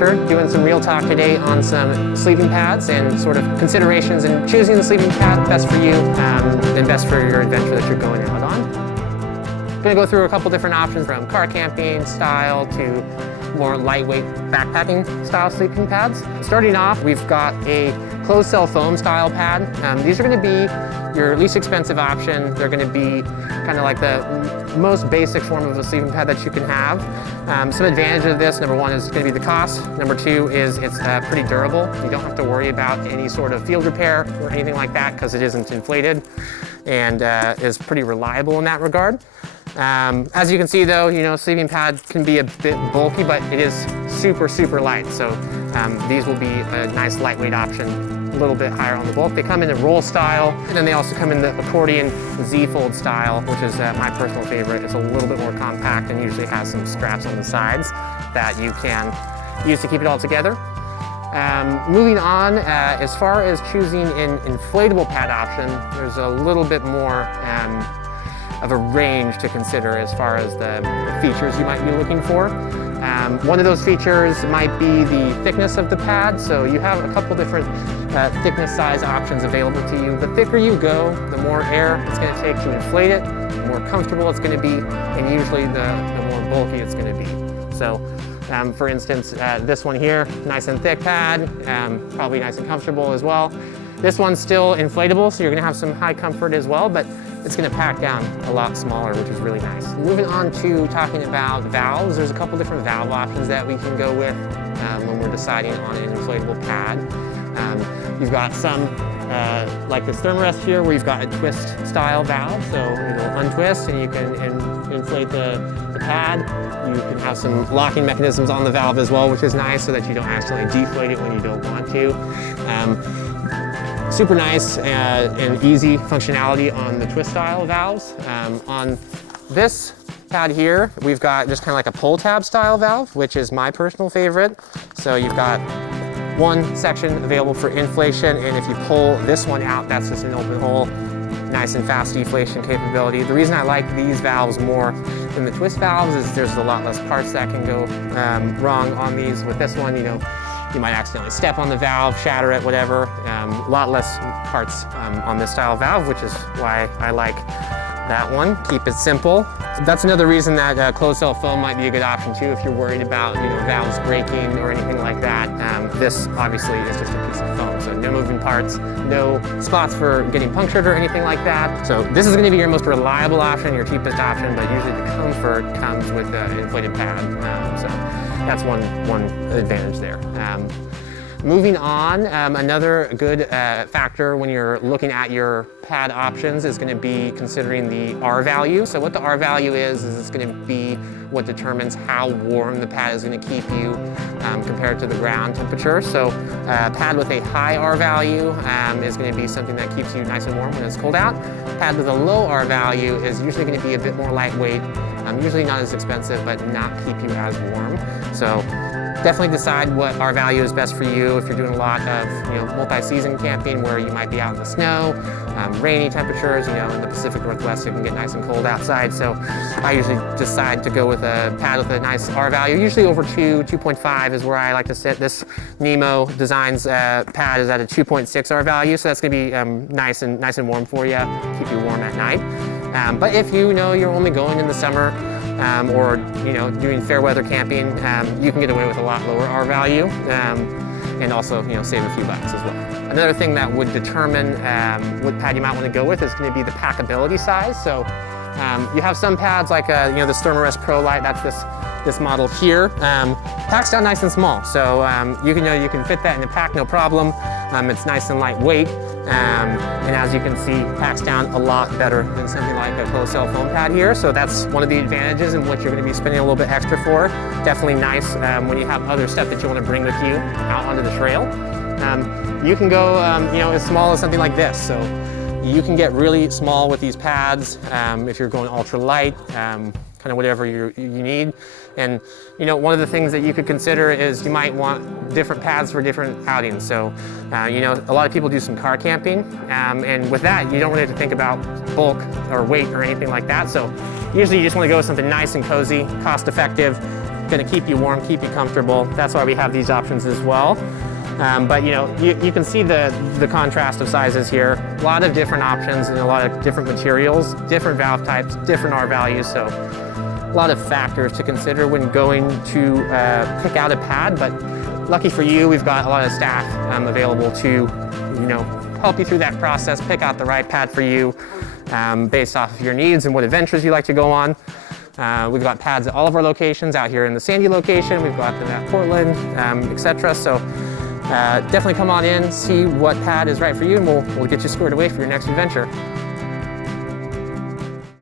Archer, doing some real talk today on some sleeping pads and sort of considerations in choosing the sleeping pad best for you and best for your adventure that you're going out on. I'm going to go through a couple different options from car camping style to more lightweight backpacking style sleeping pads. Starting off, we've got a closed cell foam style pad. These are going to be your least expensive option. They're going to be kind of like the most basic form of a sleeping pad that you can have. Some advantage of this, number one, is going to be the cost. Number two is it's pretty durable. You don't have to worry about any sort of field repair or anything like that because it isn't inflated and is pretty reliable in that regard. As you can see though, sleeping pad can be a bit bulky, but it is super, super light. So these will be a nice lightweight option, a little bit higher on the bulk. They come in a roll style, and then they also come in the accordion Z-fold style, which is my personal favorite. It's a little bit more compact and usually has some straps on the sides that you can use to keep it all together. Moving on, as far as choosing an inflatable pad option, there's a little bit more of a range to consider as far as the features you might be looking for. One of those features might be the thickness of the pad. So you have a couple different thickness size options available to you. The thicker you go, the more air it's going to take to inflate it, the more comfortable it's going to be, and usually the more bulky it's going to be. So for instance, this one here, nice and thick pad, probably nice and comfortable as well. This one's still inflatable, so you're going to have some high comfort as well, but it's going to pack down a lot smaller, which is really nice. Moving on to talking about valves, there's a couple different valve options that we can go with when we're deciding on an inflatable pad. You've got some like this thermarest here, where you've got a twist style valve, so it'll untwist and you can inflate the pad. You can have some locking mechanisms on the valve as well, which is nice so that you don't accidentally deflate it when you don't want to. Super nice and easy functionality on the twist style valves. On this pad here, we've got just kind of like a pull tab style valve, which is my personal favorite. So you've got one section available for inflation, and if you pull this one out, that's just an open hole. Nice and fast deflation capability. The reason I like these valves more than the twist valves is there's a lot less parts that can go wrong on these. With this one, you might accidentally step on the valve, shatter it, whatever. A lot less parts on this style valve, which is why I like that one. Keep it simple. That's another reason that closed cell foam might be a good option too if you're worried about valves breaking or anything like that. This obviously is just a piece of foam, so no moving parts, no spots for getting punctured or anything like that. So this is going to be your most reliable option, your cheapest option, but usually the comfort comes with the inflated pad. So that's one advantage there. Moving on, another good factor when you're looking at your pad options is going to be considering the R value. So what the R value is it's going to be what determines how warm the pad is going to keep you compared to the ground temperature. So a pad with a high R value is going to be something that keeps you nice and warm when it's cold out. A pad with a low R value is usually going to be a bit more lightweight, usually not as expensive, but not keep you as warm. So definitely decide what R value is best for you if you're doing a lot of multi-season camping where you might be out in the snow, rainy temperatures. In the Pacific Northwest it can get nice and cold outside, so I usually decide to go with a pad with a nice R value, usually over 2.5 is where I like to sit. This Nemo Designs pad is at a 2.6 R value, so that's going to be nice and warm for you, keep you warm at night. But if you're only going in the summer, or doing fair weather camping, you can get away with a lot lower R value, and also save a few bucks as well. Another thing that would determine what pad you might want to go with is going to be the packability size. So you have some pads like this Thermarest Pro Light, that's this model here, packs down nice and small, so you can fit that in a pack no problem. It's nice and lightweight, and as you can see, packs down a lot better than something like a closed cell foam pad here. So that's one of the advantages and what you're going to be spending a little bit extra for. Definitely nice when you have other stuff that you want to bring with you out onto the trail. You can go as small as something like this. So you can get really small with these pads if you're going ultra light, kind of whatever you need. And one of the things that you could consider is you might want different pads for different outings. So a lot of people do some car camping, and with that you don't really have to think about bulk or weight or anything like that. So usually you just want to go with something nice and cozy, cost effective, going to keep you warm, keep you comfortable. That's why we have these options as well. But you know, you can see the contrast of sizes here. A lot of different options and a lot of different materials, different valve types, different R values. So a lot of factors to consider when going to pick out a pad. But lucky for you, we've got a lot of staff available to, you know, help you through that process, pick out the right pad for you based off of your needs and what adventures you like to go on. We've got pads at all of our locations, out here in the Sandy location, we've got them at Portland, etc. So definitely come on in, see what pad is right for you, and we'll get you squared away for your next adventure.